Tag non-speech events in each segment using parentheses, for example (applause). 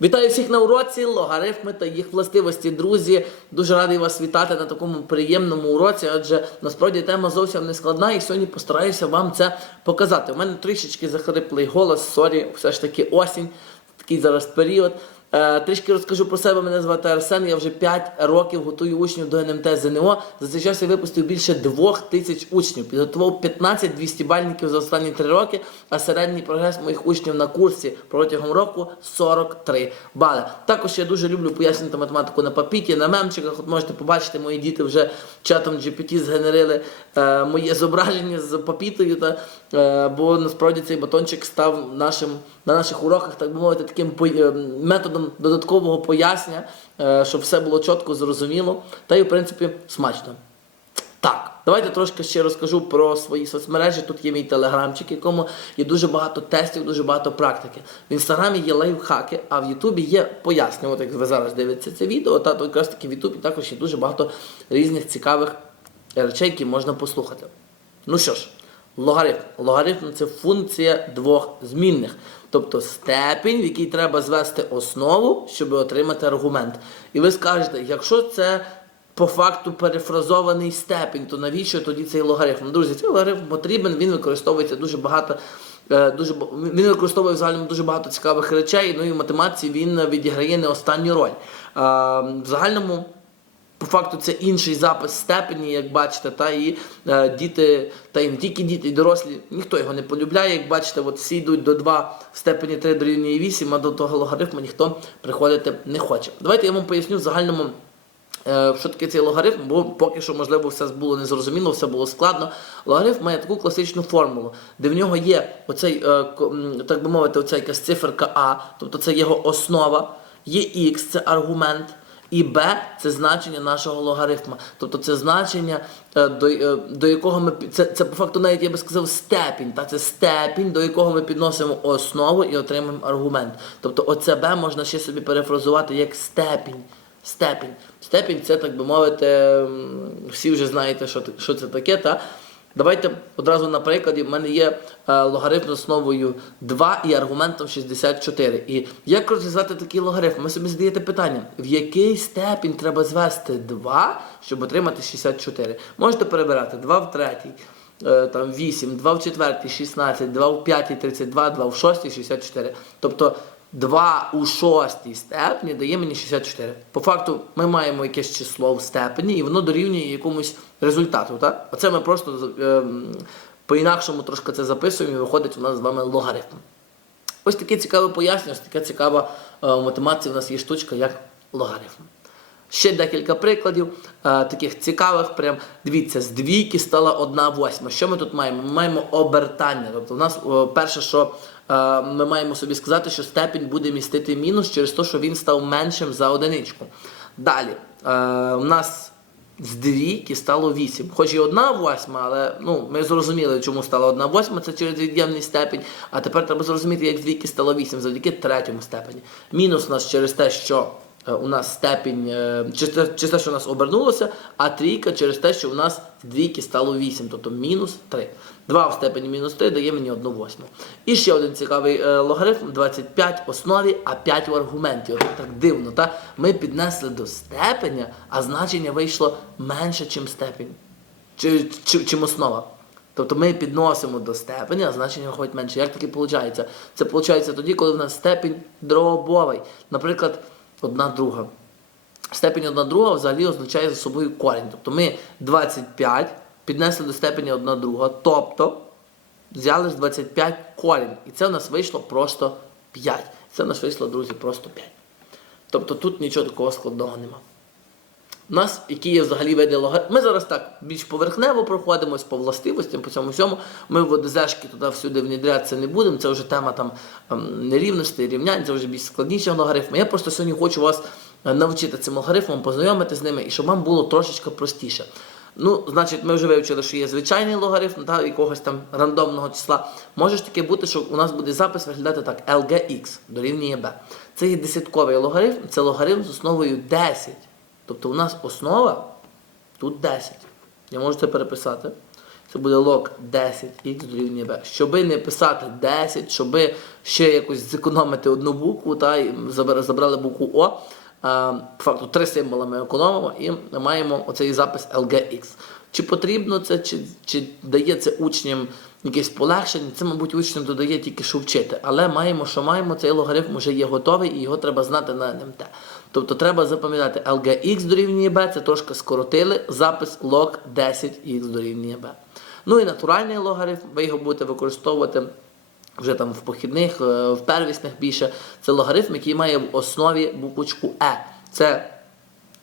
Вітаю всіх на уроці, логарифми та їх властивості. Друзі, дуже радий вас вітати на такому приємному уроці, адже насправді тема зовсім не складна, і сьогодні постараюся вам це показати. У мене трішечки захриплий голос, сорі, все ж таки осінь, такий зараз період. Е, Трішки розкажу про себе. Мене звати Арсен. Я вже 5 років готую учнів до НМТ ЗНО. За цей час я випустив більше 2 тисяч учнів. Підготував 15 200-бальників за останні 3 роки, а середній прогрес моїх учнів на курсі протягом року 43 бали. Також я дуже люблю пояснювати математику на папіті, на мемчиках. От можете побачити, мої діти вже чатом GPT згенерили е, моє зображення з папітою. Та, е, бо насправді цей батончик став нашим на наших уроках, так би мовити, таким е, методом додаткового пояснення, е, щоб все було чітко, зрозуміло, та й в принципі смачно. Так, давайте трошки ще розкажу про свої соцмережі. Тут є мій телеграмчик, якому є дуже багато тестів, дуже багато практики. В інстаграмі є лайфхаки, а в Ютубі є пояснення. От як ви зараз дивитеся це відео, та то якраз таки в Ютубі також є дуже багато різних цікавих речей, які можна послухати. Ну що ж, логарифм. Логарифм це функція двох змінних. Тобто степінь, в який треба звести основу, щоб отримати аргумент. І ви скажете, якщо це по факту перефразований степінь, то навіщо тоді цей логарифм? Друзі, цей логарифм потрібен, він використовується дуже багато. е, Дуже він використовує в дуже багато цікавих речей. Ну і в математиці він відіграє не останню роль. В загальному по факту це інший запис степені, як бачите, та і е, діти, та і не тільки діти, і дорослі, ніхто його не полюбляє. Як бачите, от всі йдуть до 2 в степені 3 дорівнює 8, а до того логарифму ніхто приходити не хоче. Давайте я вам поясню в загальному. е, Що таке цей логарифм? Бо поки що, можливо, все було незрозуміло, все було складно. Логарифм має таку класичну формулу, де в нього є оцей, е, так би мовити, оця якась циферка А, тобто це його основа, є Х, це аргумент. І b це значення нашого логарифма. Тобто це значення, е, до, е, до якого ми це, це по факту навіть я би сказав степінь. Та це степінь, до якого ми підносимо основу і отримуємо аргумент. Тобто оце b можна ще собі перефразувати як степінь. Степінь. Степінь це, так би мовити, всі вже знаєте, що, що це таке. Та? Давайте одразу на прикладі. У мене є е, логарифм з основою 2 і аргументом 64. І як розв'язати такий логарифм? Ви собі задаєте питання, в який степінь треба звести 2, щоб отримати 64? Можете перебирати 2 в третій, е, там 8, 2 в четвертій, 16, 2 в п'ятій, 32, 2 в шостій, 64. Тобто 2 у шостій степені дає мені 64. По факту ми маємо якесь число в степені, і воно дорівнює якомусь результату. Так? Оце ми просто е, по-інакшому трошки це записуємо і виходить у нас з вами логарифм. Ось таке цікаве пояснення, ось така цікава е, в математиці у нас є штучка, як логарифм. Ще декілька прикладів е, таких цікавих. Прям дивіться, з двійки стала одна восьма. Що ми тут маємо? Ми маємо обертання. Тобто, у нас е, перше, що е, ми маємо собі сказати, що степінь буде містити мінус через те, що він став меншим за одиничку. Далі, у нас з двійки стало 8. Хоч і одна восьма, але ну, ми зрозуміли, чому стала одна восьма, це через від'ємний степень. А тепер треба зрозуміти, як з двійки стало 8 завдяки третьому степені. Мінус у нас через те, що у нас степінь, е, через те, що у нас обернулося, а трійка через те, що у нас двійки стало 8, тобто мінус 3. 2 в степені мінус 3 дає мені 1 восьму. І ще один цікавий е, логарифм 25 в основі, а 5 в аргументі. От так дивно, та? Ми піднесли до степеня, а значення вийшло менше, ніж степень, чи, чи, чим основа. Тобто ми підносимо до степеня, а значення виходить менше. Як таке виходить? Це виходить тоді, коли в нас степень дробовий. Наприклад, одна друга. Степень 1 друга взагалі означає за собою корінь. Тобто ми 25 піднесли до степені 1 друга, тобто взяли з 25 корінь. І це в нас вийшло просто 5. Це в нас вийшло, друзі, просто 5. Тобто тут нічого такого складного нема. У нас, які є взагалі види логарифму. Ми зараз так більш поверхнево проходимось по властивостям, по цьому всьому. Ми в ОДЗшки туди всюди внедрятися не будемо. Це вже тема там ем, нерівностей, рівнянь, це вже більш складніші логарифми. Я просто сьогодні хочу вас е, навчити цим логарифмам, познайомити з ними і щоб вам було трошечки простіше. Ну, значить, ми вже вивчили, що є звичайний логарифм та, якогось там рандомного числа. Може ж таке бути, що у нас буде запис виглядати так: LGX дорівнює B. Це є десятковий логарифм, це логарифм з основою 10. Тобто у нас основа тут 10. Я можу це переписати. це буде лог 10х дорівнює b. Щоби не писати 10, щоби ще якось зекономити одну букву, та, і забрали букву О. По факту три символи ми економимо і маємо оцей запис LGX. Чи потрібно це, чи, чи дає це учням якесь полегшення? Це, мабуть, учням додає тільки що вчити. Але маємо, що маємо, цей логарифм вже є готовий і його треба знати на НМТ. Тобто треба запам'ятати LGX дорівнює B, це трошки скоротили, запис log 10x дорівнює B. Ну і натуральний логарифм, ви його будете використовувати вже там в похідних, е, в первісних більше. Це логарифм, який має в основі буквочку Е. Це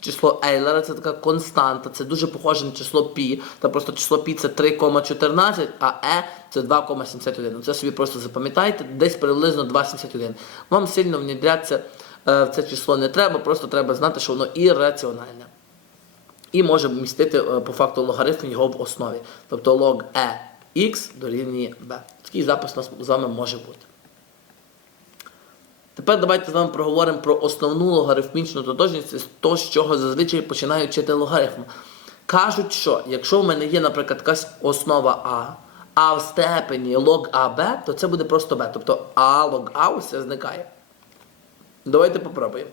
число Ейлера, це така константа, це дуже похоже на число пі. Та просто число пі це 3,14, а Е це 2,71. Ну, Це собі просто запам'ятайте, десь приблизно 2,71. Вам сильно внедрятися е, в це число не треба, просто треба знати, що воно ірраціональне. І може містити е, по факту логарифм його в основі. Тобто лог е х дорівнює b. Такий запис у нас з вами може бути. Тепер давайте з вами проговоримо про основну логарифмічну тотожність, то, з чого зазвичай починають вчити логарифм. Кажуть, що якщо в мене є, наприклад, якась основа А, а в степені лог АБ, то це буде просто Б. Тобто А лог А усе зникає. Давайте попробуємо.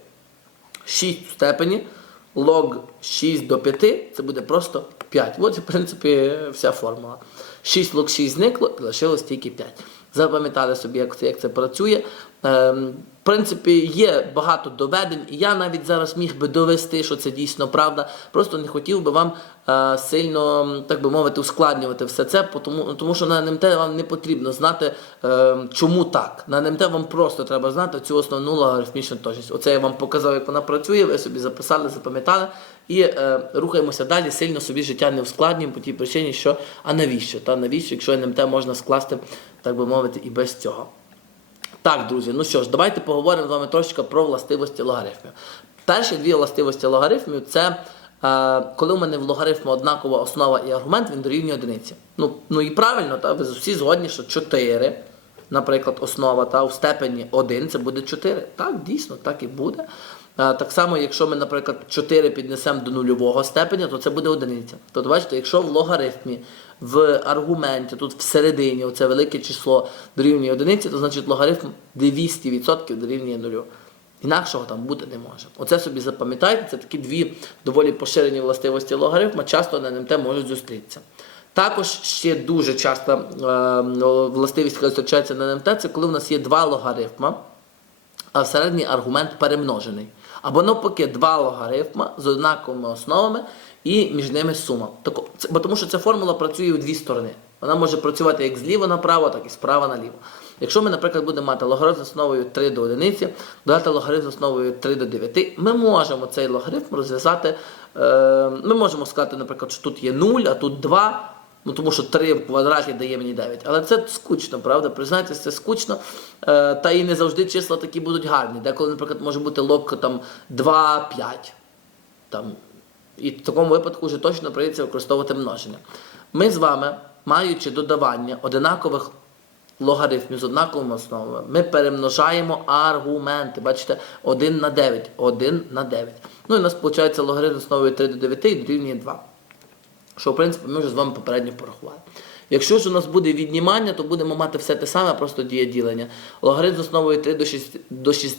6 в степені, лог 6 до 5, це буде просто 5. От, в принципі, вся формула. 6 лог 6 зникло, і лишилось тільки 5. Запам'ятали собі, як це, як це працює. Ем, в принципі, є багато доведень, і я навіть зараз міг би довести, що це дійсно правда. Просто не хотів би вам е, сильно, так би мовити, ускладнювати все це, тому, тому що на НМТ вам не потрібно знати, е, чому так. На НМТ вам просто треба знати цю основну логарифмічну точність. Оце я вам показав, як вона працює, ви собі записали, запам'ятали і е, рухаємося далі, сильно собі життя не ускладнюємо по тій причині, що а навіщо? Та навіщо, якщо НМТ можна скласти, так би мовити, і без цього. Так, друзі, ну що ж, давайте поговоримо з вами трошки про властивості логарифмів. Перші дві властивості логарифмів це е, коли у мене в логарифму однакова основа і аргумент, він дорівнює одиниці. Ну, ну і правильно, та, ви всі згодні, що 4, наприклад, основа та, в степені 1 це буде 4. Так, дійсно, так і буде. Е, так само, якщо ми, наприклад, 4 піднесемо до нульового степеня, то це буде одиниця. Тобто, бачите, якщо в логарифмі в аргументі, тут всередині оце велике число дорівнює одиниці, то значить логарифм 200% дорівнює нулю. Інакшого там бути не може. Оце собі запам'ятайте, це такі дві доволі поширені властивості логарифма, часто на НМТ можуть зустрітися. Також ще дуже часто е, властивість, яка зустрічається на НМТ, це коли в нас є два логарифма, а всередині аргумент перемножений. Або навпаки, два логарифма з однаковими основами і між ними сума. Тако, це, бо тому що ця формула працює у дві сторони. Вона може працювати як зліва направо, так і справа наліво. Якщо ми, наприклад, будемо мати логарифм з основою 3 до 1, додати логарифм з основою 3 до 9, ми можемо цей логарифм розв'язати. Е, ми можемо сказати, наприклад, що тут є 0, а тут 2. Ну, тому що 3 в квадраті дає мені 9. Але це скучно, правда? Признайтесь, це скучно. Е, та і не завжди числа такі будуть гарні. Деколи, наприклад, може бути лог там 2, 5. Там. І в такому випадку вже точно прийдеться використовувати множення. Ми з вами, маючи додавання одинакових логарифмів з однаковими основами, ми перемножаємо аргументи. Бачите, 1 на 9. 1 на 9. Ну і у нас виходить логарифм основою 3 до 9 і дорівнює 2 що в принципі ми вже з вами попередньо порахували. Якщо ж у нас буде віднімання, то будемо мати все те саме, просто дієділення. Логарифм з основою 3 до, 6, до, 6,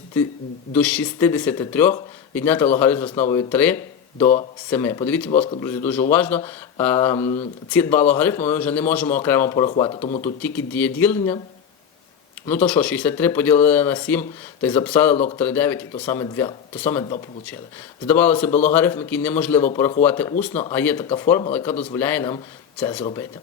до 63 відняти логарифм з основою 3 до 7. Подивіться, будь ласка, друзі, дуже уважно. Ем, ці два логарифми ми вже не можемо окремо порахувати, тому тут тільки дієділення. Ну то що, 63 поділили на 7, то й записали лог 39, і то саме 2, то саме 2 получили. Здавалося б, логарифм, який неможливо порахувати усно, а є така формула, яка дозволяє нам це зробити.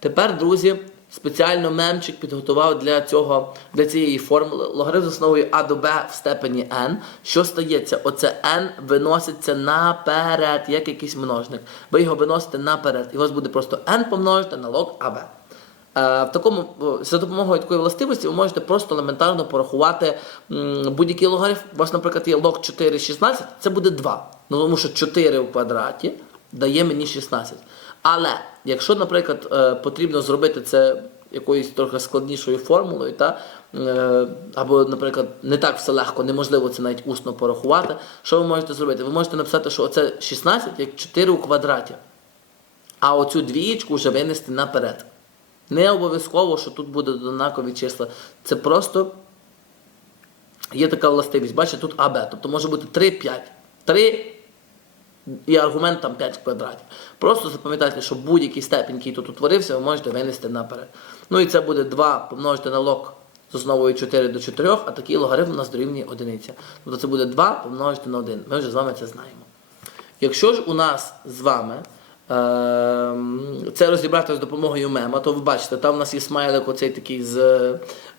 Тепер, друзі, спеціально мемчик підготував для цього, для цієї формули логарифм з основою а до b в степені n. Що стається? Оце n виноситься наперед, як якийсь множник. Ви його виносите наперед, і у вас буде просто n помножити на лог АБ. Е, В такому за допомогою такої властивості ви можете просто елементарно порахувати будь-який логарифм. У вас, наприклад, є лог 4 16, це буде 2. Ну тому що 4 в квадраті дає мені 16. Але якщо, наприклад, е, потрібно зробити це якоюсь трохи складнішою формулою, та, е, або, наприклад, не так все легко, неможливо це навіть усно порахувати, що ви можете зробити? Ви можете написати, що це 16 як 4 у квадраті. а оцю двієчку вже винести наперед. Не обов'язково, що тут буде однакові числа. Це просто є така властивість. Бачите, тут АБ. Тобто може бути 3, 5. 3 і аргумент там 5 квадратів. Просто запам'ятайте, що будь-який степінь, який тут утворився, ви можете винести наперед. Ну і це буде 2 помножити на лог з основою 4 до 4, а такий логарифм у нас дорівнює 1. Тобто це буде 2 помножити на 1. Ми вже з вами це знаємо. Якщо ж у нас з вами це розібрати з допомогою мема, то ви бачите, там у нас є смайлик оцей такий з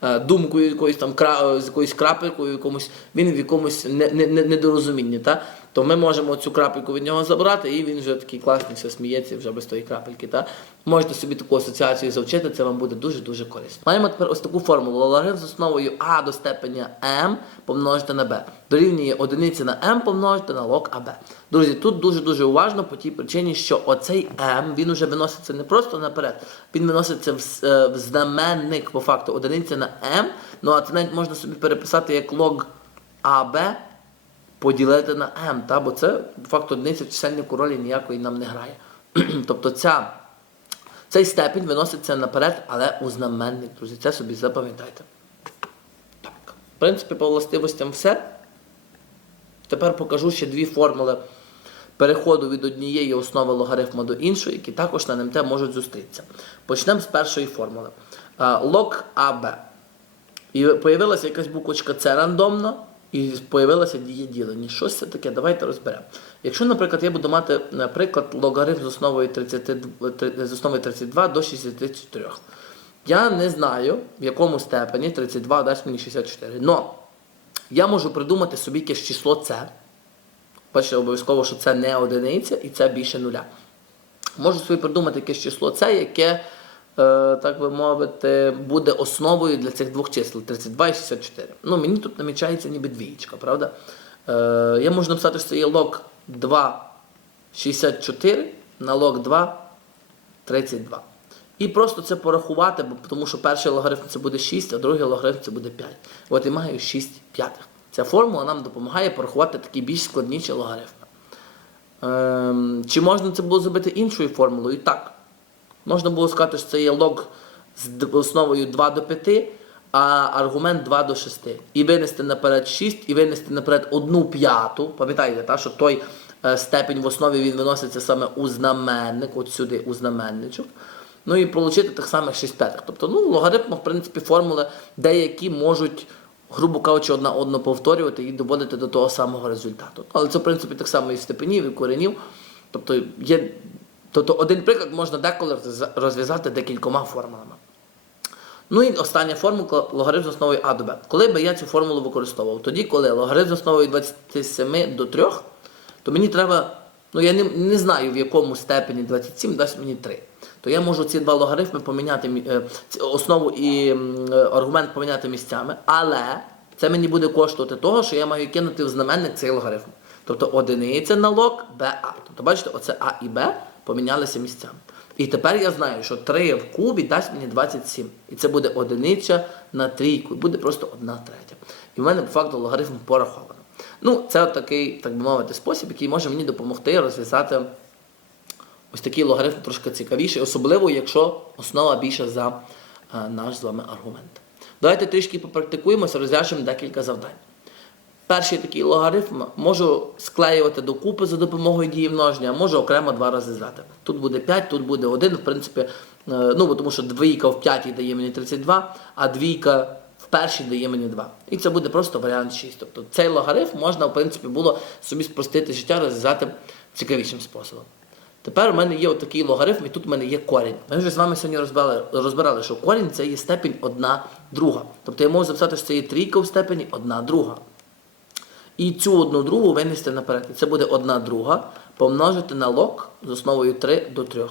е, думкою якоюсь там з якоюсь крапелькою, якомусь, він в якомусь не- не- не- недорозумінні. Та? То ми можемо цю крапельку від нього забрати, і він вже такий класний, все сміється вже без тої крапельки. Та? Можете собі таку асоціацію завчити, це вам буде дуже-дуже корисно. Маємо тепер ось таку формулу. Логарифм з основою а до степеня m помножити на b. Дорівнює одиниці на m помножити на лог АБ. Друзі, тут дуже-дуже уважно по тій причині, що оцей m, він уже виноситься не просто наперед, він виноситься в, е, в знаменник по факту одиниця на m, ну а це навіть можна собі переписати як лог АБ поділити на m, та? бо це по факту одиниця в чисельнику ролі ніякої нам не грає. (clears throat) тобто ця, цей степінь виноситься наперед, але у знаменник, друзі. Це собі запам'ятайте. Так. В принципі, по властивостям все. Тепер покажу ще дві формули переходу від однієї основи логарифму до іншої, які також на НМТ можуть зустрітися. Почнемо з першої формули. А, Лог АБ. І появилася якась буквочка С рандомна, і появилося дієділення. Що це таке? Давайте розберемо. Якщо, наприклад, я буду мати, наприклад, логарифм з основою 32, з основою 32 до 64. Я не знаю, в якому степені 32 дасть мені 64. Но я можу придумати собі якесь число С. Бачите, обов'язково, що це не одиниця і це більше нуля. Можу собі придумати якесь число С, яке, так би мовити, буде основою для цих двох чисел 32 і 64. Ну, мені тут намічається ніби двієчка, правда? Е, я можу написати, що це є лог 2 64 на лог 2 32. І просто це порахувати, бо тому що перший логарифм це буде 6, а другий логарифм це буде 5. От і маю 6 п'ятих. Ця формула нам допомагає порахувати такі більш складніші логарифми. Ем, чи можна це було зробити іншою формулою? Так. Можна було сказати, що це є лог з основою 2 до 5, а аргумент 2 до 6. І винести наперед 6, і винести наперед 1 п'яту. Пам'ятаєте, та, що той е, степень в основі він виноситься саме у знаменник, от сюди, у знаменничок. Ну і отримати так само 6 п'ятих. Тобто, ну, логарифм, в принципі, формули деякі можуть, грубо кажучи, одна одну повторювати і доводити до того самого результату. Але це, в принципі, так само і степенів, і коренів. Тобто, є, тобто один приклад можна деколи розв'язати декількома формулами. Ну і остання формула логарифм з основою а до b. Коли би я цю формулу використовував? Тоді, коли логарифм з основою 27 до 3, то мені треба, ну я не, не знаю в якому степені 27 дасть мені 3. То я можу ці два логарифми поміняти мі- е, основу і е, аргумент поміняти місцями, але це мені буде коштувати того, що я маю кинути в знаменник цей логарифм. Тобто одиниця на лог БА. Тобто, бачите, оце А і Б помінялися місцями. І тепер я знаю, що 3 в кубі дасть мені 27. І це буде одиниця на трійку. Буде просто одна третя. І в мене по факту логарифм пораховано. Ну, це такий, так би мовити, спосіб, який може мені допомогти розв'язати ось такий логарифм трошки цікавіший, особливо якщо основа більша за е, наш з вами аргумент. Давайте трішки попрактикуємося, розв'яжемо декілька завдань. Перший такий логарифм можу склеювати докупи за допомогою дії множення, а можу окремо два рази здати. Тут буде 5, тут буде 1, в принципі, е, ну, тому що двійка в п'ятій дає мені 32, а двійка в першій дає мені 2. І це буде просто варіант 6. Тобто цей логарифм можна, в принципі, було собі спростити життя, розв'язати цікавішим способом. Тепер у мене є отакий логарифм, і тут у мене є корінь. Ми вже з вами сьогодні розбирали, розбирали, що корінь це є степінь 1 друга. Тобто я можу записати, що це є трійка в степені 1 друга. І цю одну другу винести наперед. І це буде 1 друга помножити на лог з основою 3 до 3.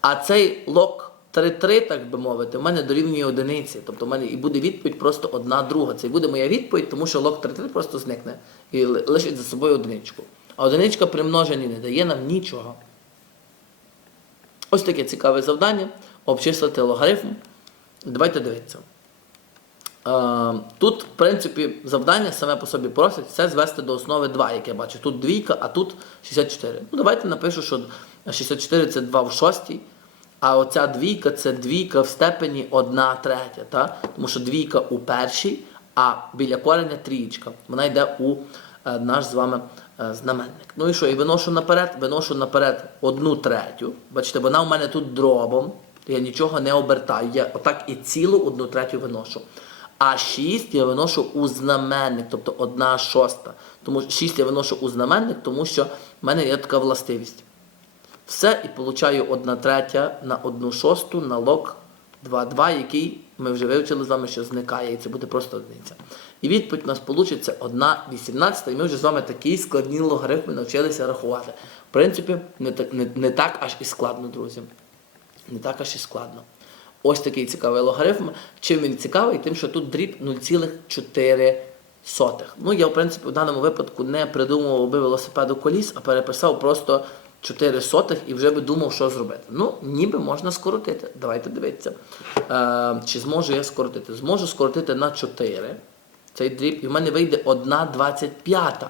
А цей лог 3-3, так би мовити, в мене дорівнює одиниці. Тобто в мене і буде відповідь просто 1 друга. Це і буде моя відповідь, тому що лог 3-3 просто зникне і лишить за собою одиничку. А одиничка при множенні не дає нам нічого. Ось таке цікаве завдання. Обчислити логарифм. Давайте дивитися. Е, Тут, в принципі, завдання саме по собі просить це звести до основи 2, як я бачу. Тут двійка, а тут 64. Ну, давайте напишу, що 64 це 2 в шостій. А оця двійка це двійка в степені 1 третя. Та? Тому що двійка у першій, а біля кореня трієчка. Вона йде у е, наш з вами е, знаменник. Ну і що? І виношу наперед, виношу наперед одну третю. Бачите, вона у мене тут дробом. Я нічого не обертаю. Я отак і цілу одну третю виношу. А 6 я виношу у знаменник, тобто 1 шоста. Тому 6 я виношу у знаменник, тому що в мене є така властивість. Все, і получаю 1 третя на 1 шосту на лог 2,2, який ми вже вивчили з вами, що зникає, і це буде просто одиниця. І відповідь у нас вийде 1 18, і ми вже з вами такі складні логарифми навчилися рахувати. В принципі, не так, не, не так аж і складно, друзі. Не так аж і складно. Ось такий цікавий логарифм. Чим він цікавий? Тим, що тут дріб 0,4. Ну, я, в принципі, в даному випадку не придумував би велосипеду коліс, а переписав просто 4 сотих і вже би думав, що зробити. Ну, ніби можна скоротити. Давайте дивитися. Е, чи зможу я скоротити? Зможу скоротити на 4 цей дріб, і в мене вийде 1,25.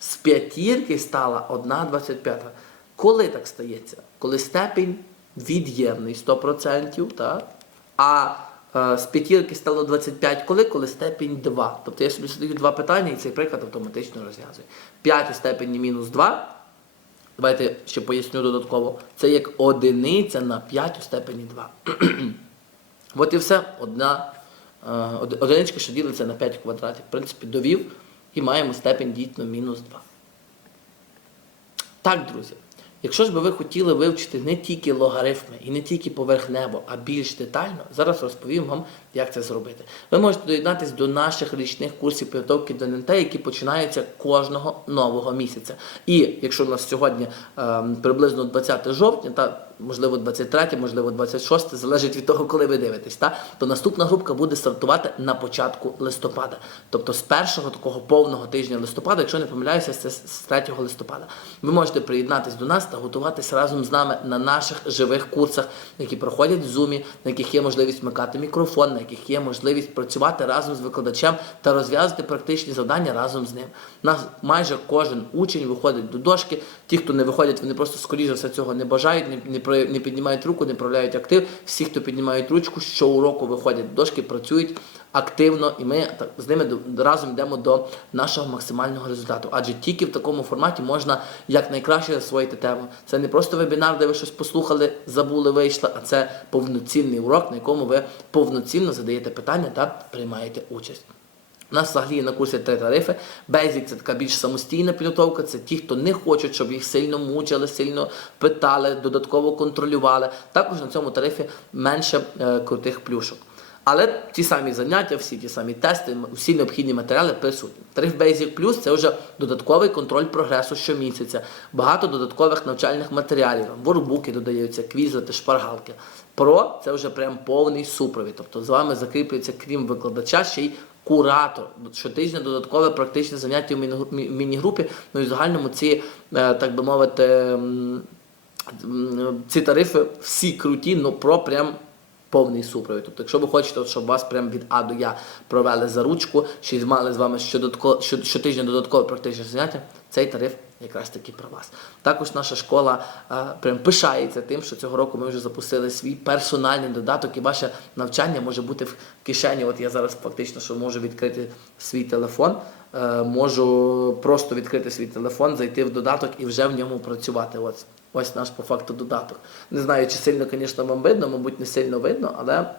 З п'ятірки стала 1,25. Коли так стається? Коли степінь від'ємний 100%, так? а е, з п'ятірки стало 25, коли? Коли степінь 2. Тобто я собі задаю два питання і цей приклад автоматично розв'язую. 5 у степені мінус 2. Давайте ще поясню додатково. Це як одиниця на 5 у степені 2. (clears throat) От і все. Одна е, одиничка, що ділиться на 5 квадратів. В принципі, довів і маємо степень дійсно мінус 2. Так, друзі. Якщо ж би ви хотіли вивчити не тільки логарифми і не тільки поверхнево, а більш детально, зараз розповім вам, як це зробити. Ви можете доєднатися до наших річних курсів підготовки до ННТ, які починаються кожного нового місяця. І якщо у нас сьогодні е, приблизно 20 жовтня, та можливо 23, можливо 26, залежить від того, коли ви дивитесь, та, то наступна групка буде стартувати на початку листопада. Тобто з першого такого повного тижня листопада, якщо не помиляюся, це з 3 листопада. Ви можете приєднатись до нас та готуватися разом з нами на наших живих курсах, які проходять в Zoom, на яких є можливість вмикати мікрофон, на яких є можливість працювати разом з викладачем та розв'язати практичні завдання разом з ним. Нас майже кожен учень виходить до дошки. Ті, хто не виходять, вони просто скоріше все цього не бажають, не, не, піднімають руку, не проявляють актив. Всі, хто піднімають ручку, щоуроку виходять до дошки, працюють активно, і ми так, з ними разом йдемо до нашого максимального результату. Адже тільки в такому форматі можна якнайкраще засвоїти тему. Це не просто вебінар, де ви щось послухали, забули, вийшли, а це повноцінний урок, на якому ви повноцінно задаєте питання та приймаєте участь. У нас взагалі на курсі три тарифи. Basic – це така більш самостійна підготовка. Це ті, хто не хочуть, щоб їх сильно мучили, сильно питали, додатково контролювали. Також на цьому тарифі менше е, крутих плюшок. Але ті самі заняття, всі ті самі тести, всі необхідні матеріали присутні. Тариф Basic Plus – це вже додатковий контроль прогресу щомісяця, багато додаткових навчальних матеріалів, там, воркбуки додаються, квізлети, шпаргалки. Про це вже прям повний супровід. Тобто з вами закріплюється, крім викладача, ще й куратор. Щотижня додаткове практичне заняття в міні- мі- міні-групі. Ну і в загальному ці, е, так би мовити, ці тарифи всі круті, ну про прям повний супровід. Тобто, якщо ви хочете, от, щоб вас прям від А до Я провели за ручку, й мали з вами щододатко- що- щотижня додаткове практичне заняття, цей тариф якраз таки про вас. Також наша школа е, прям пишається тим, що цього року ми вже запустили свій персональний додаток, і ваше навчання може бути в кишені. От я зараз фактично що можу відкрити свій телефон, е, можу просто відкрити свій телефон, зайти в додаток і вже в ньому працювати. Ось, ось наш по факту додаток. Не знаю, чи сильно, звісно, вам видно, мабуть, не сильно видно, але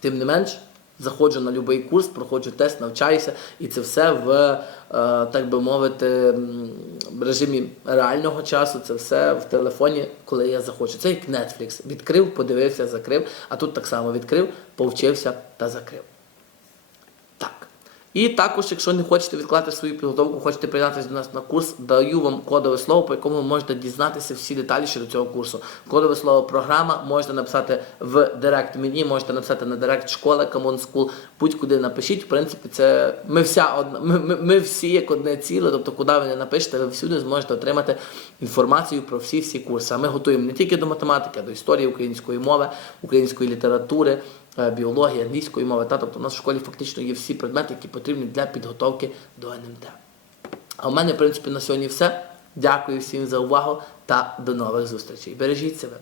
тим не менш. Заходжу на будь-який курс, проходжу тест, навчаюся, і це все в, е, так би мовити, м, режимі реального часу, це все в телефоні, коли я захочу. Це як Netflix. Відкрив, подивився, закрив, а тут так само відкрив, повчився та закрив. І також, якщо не хочете відклати свою підготовку, хочете приєднатися до нас на курс, даю вам кодове слово, по якому ви можете дізнатися всі деталі щодо цього курсу. Кодове слово програма можете написати в директ мені, можете написати на директ школи Common School, будь-куди напишіть. В принципі, це ми вся одна, ми, ми, ми всі як одне ціле, тобто куди ви не напишете, ви всюди зможете отримати інформацію про всі всі курси. А ми готуємо не тільки до математики, а до історії української мови, української літератури біології, англійської мови. Та, тобто у нас в школі фактично є всі предмети, які потрібні для підготовки до НМТ. А в мене, в принципі, на сьогодні все. Дякую всім за увагу та до нових зустрічей. Бережіть себе.